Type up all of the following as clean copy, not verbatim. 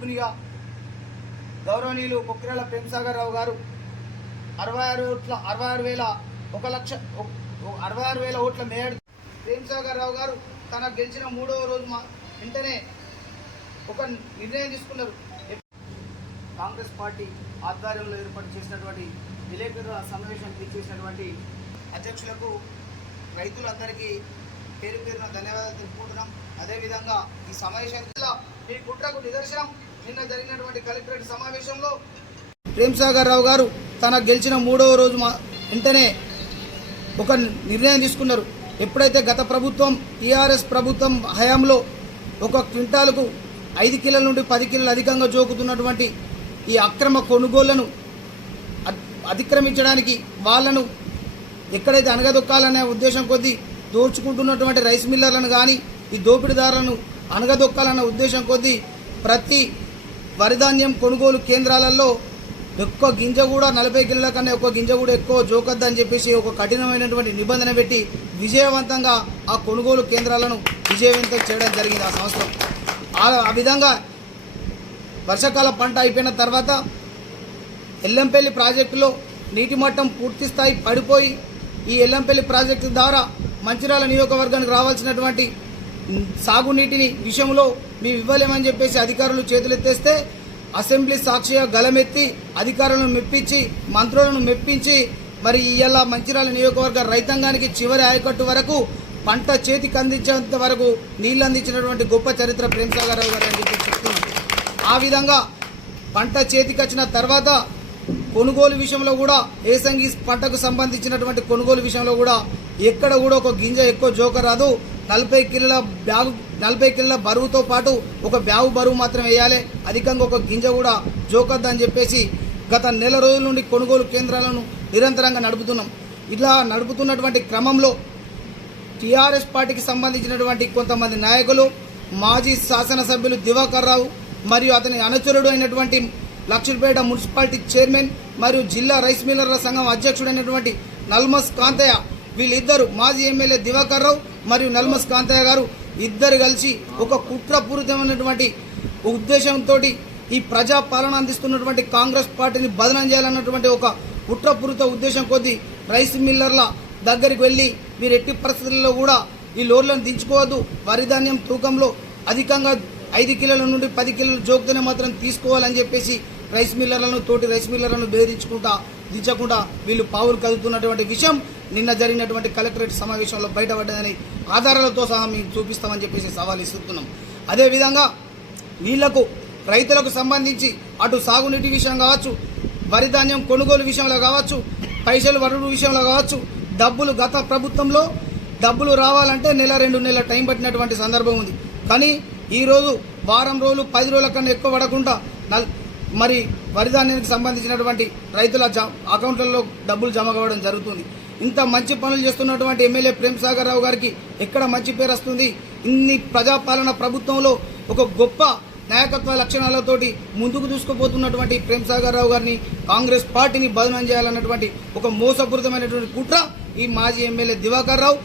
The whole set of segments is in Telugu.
సభ్యునిగా గౌరవనీయులు కొక్కిరాల ప్రేమ్సాగర్ రావు గారు 66,1,00,000 ఓట్ల మేయర్ ప్రేమ్సాగర్ రావు గారు తన గెలిచిన 3వ రోజు వెంటనే ఒక నిర్ణయం తీసుకున్నారు. కాంగ్రెస్ పార్టీ ఆధ్వర్యంలో ఏర్పాటు చేసినటువంటి విలేకరుల సమావేశానికి ఇచ్చేసినటువంటి అధ్యక్షులకు రైతులందరికీ పేరు పేరున ధన్యవాదాలు తెలుపుకుంటున్నాం. అదేవిధంగా ఈ సమావేశంలో ఈ కుట్రకు నిదర్శనం నిన్న జరిగినటువంటి కలెక్టరేట్ సమావేశంలో ప్రేమ్సాగర్ రావు గారు తన గెలిచిన 3వ రోజు వెంటనే ఒక నిర్ణయం తీసుకున్నారు. ఎప్పుడైతే గత ప్రభుత్వం టీఆర్ఎస్ ప్రభుత్వం హయాంలో ఒక క్వింటాలకు 5 కిలోల నుండి 10 కిలోలు అధికంగా జోకుతున్నటువంటి ఈ అక్రమ కొనుగోళ్లను అతిక్రమించడానికి వాళ్లను ఎక్కడైతే అణగదొక్కాలనే ఉద్దేశం కొద్దీ దోచుకుంటున్నటువంటి రైస్ మిల్లర్లను కానీ ఈ దోపిడీదారులను అణగదొక్కాలన్న ఉద్దేశం కొద్దీ ప్రతి వరిధాన్యం కొనుగోలు కేంద్రాలలో ఎక్కువ గింజ కూడా 40 కిలోల కన్నా ఎక్కువ గింజ కూడా ఎక్కువ జోకద్దని చెప్పేసి ఒక కఠినమైనటువంటి నిబంధన పెట్టి విజయవంతంగా ఆ కొనుగోలు కేంద్రాలను విజయవంతం చేయడం జరిగింది ఆ సంవత్సరం. ఆ విధంగా వర్షాకాల పంట అయిపోయిన తర్వాత ఎల్లంపల్లి ప్రాజెక్టులో నీటి మట్టం పూర్తి స్థాయి పడిపోయి ఈ ఎల్లంపల్లి ప్రాజెక్టు ద్వారా మంచిర్యాల నియోజకవర్గానికి రావాల్సినటువంటి సాగునీటిని విషయంలో మేము ఇవ్వలేమని చెప్పేసి అధికారులు చేతులెత్తేస్తే అసెంబ్లీ సాక్షిగా గలమెత్తి అధికారులను మెప్పించి మంత్రులను మెప్పించి మరి ఇవాళ మంచిర్యాల నియోజకవర్గ రైతాంగానికి చివరి ఆయకట్టు వరకు పంట చేతికి అందించేంత వరకు నీళ్లు అందించినటువంటి గొప్ప చరిత్ర ప్రేమ్సాగర్ రావు గారు అని చెప్పి చెప్తున్నాం. ఆ విధంగా పంట చేతికి వచ్చిన తర్వాత కొనుగోలు విషయంలో కూడా ఏసంగి పంటకు సంబంధించినటువంటి కొనుగోలు విషయంలో కూడా ఎక్కడ కూడా ఒక గింజ ఎక్కువ జోక రాదు. 40 కిలోల బరువుతో పాటు ఒక బ్యాగు బరువు మాత్రం వేయాలి, అధికంగా ఒక గింజ కూడా జోకద్దని చెప్పేసి గత నెల రోజుల నుండి కొనుగోలు కేంద్రాలను నిరంతరంగా నడుపుతున్నాం. ఇలా నడుపుతున్నటువంటి క్రమంలో టీఆర్ఎస్ పార్టీకి సంబంధించినటువంటి కొంతమంది నాయకులు, మాజీ శాసనసభ్యులు దివాకర్ రావు మరియు అతని అనుచరుడు అయినటువంటి లక్షపేట మున్సిపాలిటీ చైర్మన్ మరియు జిల్లా రైస్ మిల్లర్ల సంఘం అధ్యక్షుడైనటువంటి నల్మస్ కాంతయ్య, వీళ్ళిద్దరు మాజీ ఎమ్మెల్యే దివాకర్ రావు మరియు నల్మస్ కాంతయ్య గారు ఇద్దరు కలిసి ఒక కుట్రపూరితమైనటువంటి ఉద్దేశంతో ఈ ప్రజాపాలన అందిస్తున్నటువంటి కాంగ్రెస్ పార్టీని బదనం చేయాలన్నటువంటి ఒక కుట్రపూరిత ఉద్దేశం కొద్దీ రైస్ మిల్లర్ల దగ్గరికి వెళ్ళి మీరు ఎట్టి పరిస్థితుల్లో కూడా ఈ లోర్లను దించుకోవద్దు, వరిధాన్యం తూకంలో అధికంగా 5 కిలోల నుండి 10 కిలోలు జోకుతూనే మాత్రం తీసుకోవాలని చెప్పేసి తోటి రైస్ మిల్లర్లను దించకుండా వీళ్ళు పావులు కదులుతున్నటువంటి విషయం నిన్న జరిగినటువంటి కలెక్టరేట్ సమావేశంలో బయటపడ్డదని ఆధారాలతో సహా మేము చూపిస్తామని చెప్పేసి సవాల్ ఇస్తున్నాం. అదేవిధంగా వీళ్లకు రైతులకు సంబంధించి అటు సాగునీటి విషయం కావచ్చు, వరిధాన్యం కొనుగోలు విషయంలో కావచ్చు, పైసలు వరుడు విషయంలో కావచ్చు, డబ్బులు గత ప్రభుత్వంలో డబ్బులు రావాలంటే 1-2 నెలల టైం పట్టినటువంటి సందర్భం ఉంది. కానీ ఈరోజు వారం రోజులు 10 రోజుల కన్నా ఎక్కువ పడకుండా మరి వరిధాన్యానికి సంబంధించినటువంటి రైతుల అకౌంట్లలో డబ్బులు జమ కావడం జరుగుతుంది. ఇంత మంచి పనులు చేస్తున్నటువంటి ఎమ్మెల్యే ప్రేమ్సాగర్ రావు గారికి ఎక్కడ మంచి పేరు వస్తుంది? ఇన్ని ప్రజాపాలన ప్రభుత్వంలో ఒక గొప్ప నాయకత్వ లక్షణాలతోటి ముందుకు దూసుకుపోతున్నటువంటి ప్రేమ్సాగర్ రావు గారిని కాంగ్రెస్ పార్టీని బదనం చేయాలన్నటువంటి ఒక మోసపూరితమైనటువంటి కుట్ర ఈ మాజీ ఎమ్మెల్యే దివాకర్ రావు,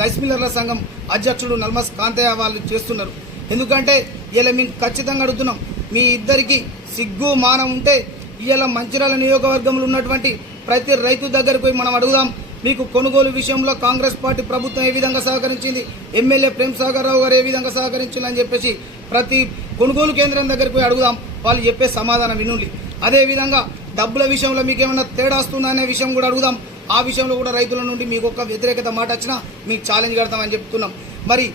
రైస్ మిల్లర్ల సంఘం అధ్యక్షుడు నల్మస్ కాంతయ్య వాళ్ళు చేస్తున్నారు. ఎందుకంటే ఇలా మేము ఖచ్చితంగా అడుగుతున్నాం, మీ ఇద్దరికి సిగ్గు మానం ఉంటే ఇవాళ మంచిర్యాల నియోజకవర్గంలో ఉన్నటువంటి ప్రతి రైతు దగ్గరికి పోయి మనం అడుగుదాం, మీకు కొనుగోలు విషయంలో కాంగ్రెస్ పార్టీ ప్రభుత్వం ఏ విధంగా సహకరించింది, ఎమ్మెల్యే ప్రేమ్సాగర్ రావు గారు ఏ విధంగా సహకరించిందని చెప్పేసి ప్రతి కొనుగోలు కేంద్రం దగ్గరికి పోయి అడుగుదాం, వాళ్ళు చెప్పే సమాధానం వినుండి. అదేవిధంగా డబ్బుల విషయంలో మీకు ఏమైనా తేడా వస్తుందా అనే విషయం కూడా అడుగుదాం. ఆ విషయంలో కూడా రైతుల నుండి మీకు ఒక వ్యతిరేకత మాట వచ్చినా మీకు ఛాలెంజ్ కడతామని చెప్తున్నాం. మరి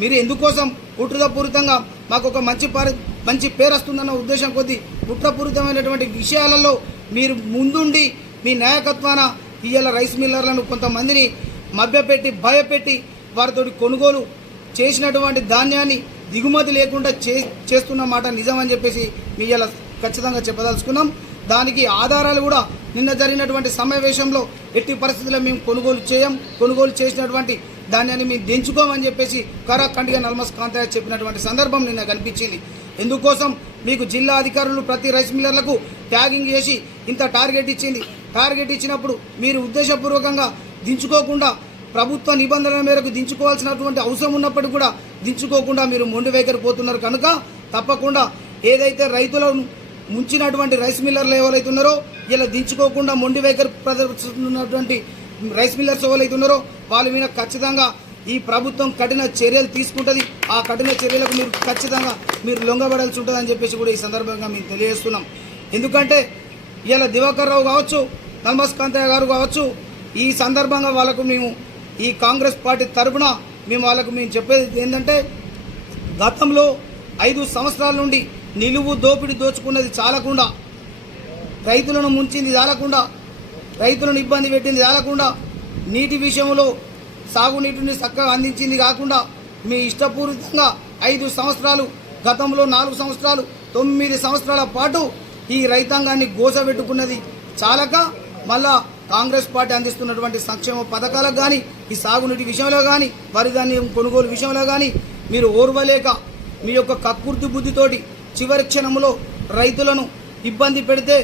మీరు ఎందుకోసం కుట్రపూరితంగా మాకు ఒక మంచి పేరు వస్తుందన్న ఉద్దేశం కొద్దీ కుట్రపూరితమైనటువంటి విషయాలలో మీరు ముందుండి మీ నాయకత్వాన ఇవాళ రైస్ మిల్లర్లను కొంతమందిని మభ్యపెట్టి భయపెట్టి వారితో కొనుగోలు చేసినటువంటి ధాన్యాన్ని దిగుమతి లేకుండా చేస్తున్న మాట నిజమని చెప్పేసి మీ ఇవాళ ఖచ్చితంగా చెప్పదలుచుకున్నాం. దానికి ఆధారాలు కూడా నిన్న జరిగినటువంటి సమావేశంలో ఎట్టి పరిస్థితుల్లో మేము కొనుగోలు చేసినటువంటి ధాన్యాన్ని మేము దించుకోమని చెప్పేసి కరాఖండిగా నల్మస్ కాంతయ్య చెప్పినటువంటి సందర్భం నిన్న కనిపించింది. ఎందుకోసం మీకు జిల్లా అధికారులు ప్రతి రైస్ మిల్లర్లకు ట్యాగింగ్ చేసి ఇంత టార్గెట్ ఇచ్చినప్పుడు మీరు ఉద్దేశపూర్వకంగా దించుకోకుండా ప్రభుత్వ నిబంధనల మేరకు దించుకోవాల్సినటువంటి అవసరం ఉన్నప్పటికీ కూడా దించుకోకుండా మీరు మొండి వైఖరి పోతున్నారు కనుక తప్పకుండా ఏదైతే రైతులను ముంచినటువంటి రైస్ మిల్లర్లు ఎవరైతే ఉన్నారో ఇలా దించుకోకుండా మొండి వైఖరి ప్రదర్శిస్తున్నటువంటి రైస్ మిల్లర్స్ ఎవరైతే ఉన్నారో వాళ్ళ మీద ఖచ్చితంగా ఈ ప్రభుత్వం కఠిన చర్యలు తీసుకుంటుంది. ఆ కఠిన చర్యలకు మీరు ఖచ్చితంగా మీరు లొంగబడాల్సి ఉంటుందని చెప్పేసి కూడా ఈ సందర్భంగా మేము తెలియజేస్తున్నాం. ఎందుకంటే ఇలా దివాకర్ రావు కావచ్చు, నల్మస్ కాంతయ్య గారు కావచ్చు, ఈ సందర్భంగా వాళ్ళకు మేము ఈ కాంగ్రెస్ పార్టీ తరఫున మేము చెప్పేది ఏంటంటే గతంలో 5 సంవత్సరాల నుండి నిలువు దోపిడీ దోచుకున్నది చాలకుండా, రైతులను ముంచింది చాలకుండా, రైతులను ఇబ్బంది పెట్టింది చాలకుండా, నీటి విషయంలో సాగునీటిని చక్కగా అందించింది కాకుండా మీ ఇష్టపూరితంగా 5 సంవత్సరాలు, గతంలో 4 సంవత్సరాలు, 9 సంవత్సరాల పాటు ఈ రైతాంగాన్ని గోసబెట్టుకున్నది చాలక మళ్ళా కాంగ్రెస్ పార్టీ అందిస్తున్నటువంటి సంక్షేమ పథకాలకు కానీ, ఈ సాగునీటి విషయంలో కానీ, వరిధాన్యం కొనుగోలు విషయంలో కానీ మీరు ఓర్వలేక మీ యొక్క కక్కుర్తి బుద్ధితోటి చివరి క్షణంలో రైతులను ఇబ్బంది పెడితే